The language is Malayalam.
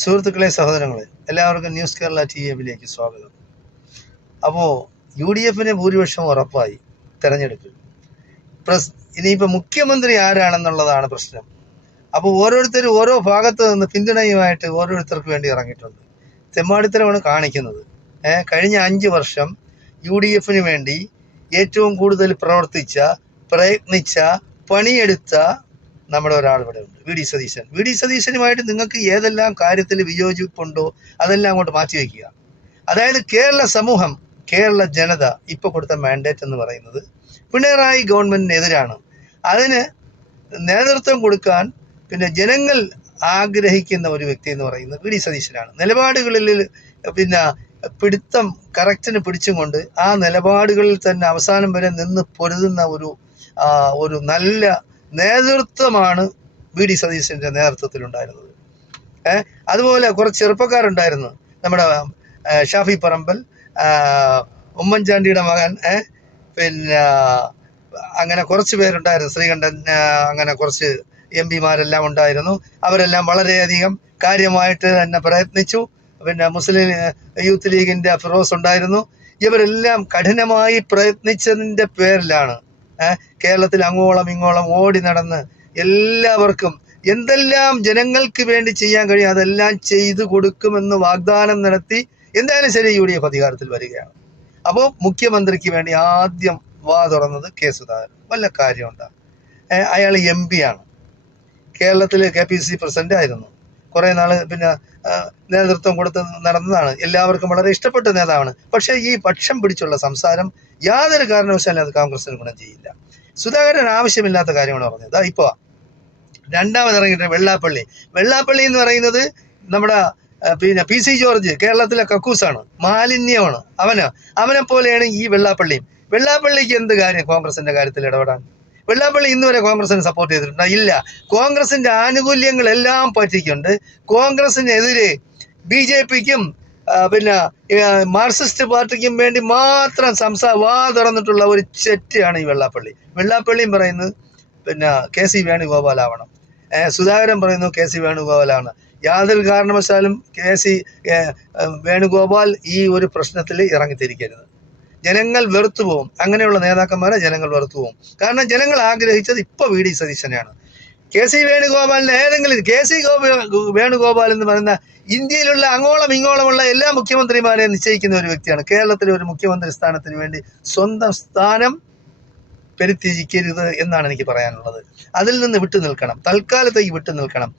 സുഹൃത്തുക്കളെ, സഹോദരങ്ങളെ, എല്ലാവർക്കും ന്യൂസ് കേരള TVയിലേക്ക് സ്വാഗതം. അപ്പോൾ UDF-ന് ഭൂരിപക്ഷം ഉറപ്പായി തെരഞ്ഞെടുപ്പിൽ. ഇനിയിപ്പോൾ മുഖ്യമന്ത്രി ആരാണെന്നുള്ളതാണ് പ്രശ്നം. അപ്പോൾ ഓരോരുത്തരും ഓരോ ഭാഗത്ത് നിന്ന് പിന്തുണയുമായിട്ട് ഓരോരുത്തർക്ക് വേണ്ടി ഇറങ്ങിയിട്ടുണ്ട്. തെമ്മാടിത്തരമാണ് കാണിക്കുന്നത്. കഴിഞ്ഞ 5 വർഷം UDF-ന് വേണ്ടി ഏറ്റവും കൂടുതൽ പ്രയത്നിച്ച പണിയെടുത്ത നമ്മുടെ ഒരാൾ ഇവിടെ ഉണ്ട്, വി ഡി സതീശനുമായിട്ട് നിങ്ങൾക്ക് ഏതെല്ലാം കാര്യത്തിൽ വിയോജിപ്പുണ്ടോ അതെല്ലാം അങ്ങോട്ട് മാറ്റി വയ്ക്കുക. അതായത് കേരള സമൂഹം, കേരള ജനത ഇപ്പോൾ കൊടുത്ത മാൻഡേറ്റ് എന്ന് പറയുന്നത് പിണറായി ഗവൺമെന്റിനെതിരാണ്. അതിന് നേതൃത്വം കൊടുക്കാൻ പിന്നെ ജനങ്ങൾ ആഗ്രഹിക്കുന്ന ഒരു വ്യക്തി എന്ന് പറയുന്നത് വി ഡി സതീശനാണ്. നിലപാടുകളിൽ കറക്റ്റിന് പിടിച്ചും കൊണ്ട് ആ നിലപാടുകളിൽ തന്നെ അവസാനം വരെ നിന്ന് പൊരുതുന്ന ഒരു നല്ല നേതൃത്വമാണ് വി ഡി സതീശന്റെ നേതൃത്വത്തിലുണ്ടായിരുന്നത്. അതുപോലെ കുറച്ച് ചെറുപ്പക്കാരുണ്ടായിരുന്നു. നമ്മുടെ ഷാഫി പറമ്പൽ, ഉമ്മൻചാണ്ടിയുടെ മകൻ, അങ്ങനെ കുറച്ച് പേരുണ്ടായിരുന്നു, ശ്രീകണ്ഠൻ, അങ്ങനെ കുറച്ച് MP-മാരെല്ലാം ഉണ്ടായിരുന്നു. അവരെല്ലാം വളരെയധികം കാര്യമായിട്ട് തന്നെ പ്രയത്നിച്ചു. മുസ്ലിം യൂത്ത് ലീഗിന്റെ ഫിറോസ് ഉണ്ടായിരുന്നു. ഇവരെല്ലാം കഠിനമായി പ്രയത്നിച്ചതിന്റെ പേരിലാണ് കേരളത്തിൽ അങ്ങോളം ഇങ്ങോളം ഓടി നടന്ന് എല്ലാവർക്കും എന്തെല്ലാം ജനങ്ങൾക്ക് വേണ്ടി ചെയ്യാൻ കഴിയും അതെല്ലാം ചെയ്തു കൊടുക്കുമെന്ന് വാഗ്ദാനം നടത്തി എന്തായാലും ശരി UDF അധികാരത്തിൽ വരികയാണ്. അപ്പോൾ മുഖ്യമന്ത്രിക്ക് വേണ്ടി ആദ്യം വാ തുറന്നത് കെ സുധാകരൻ. വല്ല കാര്യമുണ്ടോ? അയാൾ MP ആണ്, കേരളത്തിലെ KPCC പ്രസിഡന്റ് ആയിരുന്നു, കുറെ നാള് നേതൃത്വം കൊടുത്ത് നടന്നതാണ്, എല്ലാവർക്കും വളരെ ഇഷ്ടപ്പെട്ട നേതാവാണ്. പക്ഷേ ഈ പക്ഷം പിടിച്ചുള്ള സംസാരം യാതൊരു കാരണവശാലും അത് കോൺഗ്രസിന് ഗുണം ചെയ്യില്ല. സുധാകരൻ ആവശ്യമില്ലാത്ത കാര്യമാണ് പറഞ്ഞത്. ഇപ്പോൾ രണ്ടാമത് ഇറങ്ങിയിട്ട് വെള്ളാപ്പള്ളി എന്ന് പറയുന്നത് നമ്മുടെ PC ജോർജ് കേരളത്തിലെ കക്കൂസാണ്, മാലിന്യമാണ്. അവനെ പോലെയാണ് ഈ വെള്ളാപ്പള്ളിക്ക് എന്ത് കാര്യം കോൺഗ്രസിന്റെ കാര്യത്തിൽ ഇടപെടാൻ? വെള്ളാപ്പള്ളി ഇന്ന് വരെ കോൺഗ്രസിനെ സപ്പോർട്ട് ചെയ്തിട്ടുണ്ടോ? ഇല്ല. കോൺഗ്രസിന്റെ ആനുകൂല്യങ്ങളെല്ലാം പറ്റിക്കൊണ്ട് കോൺഗ്രസിനെതിരെ BJP-ക്കും മാർക്സിസ്റ്റ് പാർട്ടിക്കും വേണ്ടി മാത്രം വാ തുറന്നിട്ടുള്ള ഒരു ചെറ്റാണ് ഈ വെള്ളാപ്പള്ളിയും പറയുന്നത് KC വേണുഗോപാലാവണം, സുധാകരൻ പറയുന്നു KC വേണുഗോപാലാണ്. യാതൊരു കാരണവശാലും KC വേണുഗോപാൽ ഈ ഒരു പ്രശ്നത്തിൽ ഇറങ്ങിത്തിരിക്കരുത്. ജനങ്ങൾ വെറുത്തു പോകും. അങ്ങനെയുള്ള നേതാക്കന്മാരെ ജനങ്ങൾ വെറുത്തു പോകും. കാരണം ജനങ്ങൾ ആഗ്രഹിച്ചത് ഇപ്പോൾ വി ഡി സതീശനെയാണ്. KC വേണുഗോപാലിന് KC വേണുഗോപാൽ എന്ന് പറയുന്ന ഇന്ത്യയിലുള്ള അങ്ങോളം ഇങ്ങോളമുള്ള എല്ലാ മുഖ്യമന്ത്രിമാരെയും നിശ്ചയിക്കുന്ന ഒരു വ്യക്തിയാണ്. കേരളത്തിലെ ഒരു മുഖ്യമന്ത്രി സ്ഥാനത്തിന് വേണ്ടി സ്വന്തം സ്ഥാനം പെരുത്തിയിരിക്കരുത് എന്നാണ് എനിക്ക് പറയാനുള്ളത്. അതിൽ നിന്ന് വിട്ടു നിൽക്കണം, തൽക്കാലത്തേക്ക് വിട്ടു നിൽക്കണം.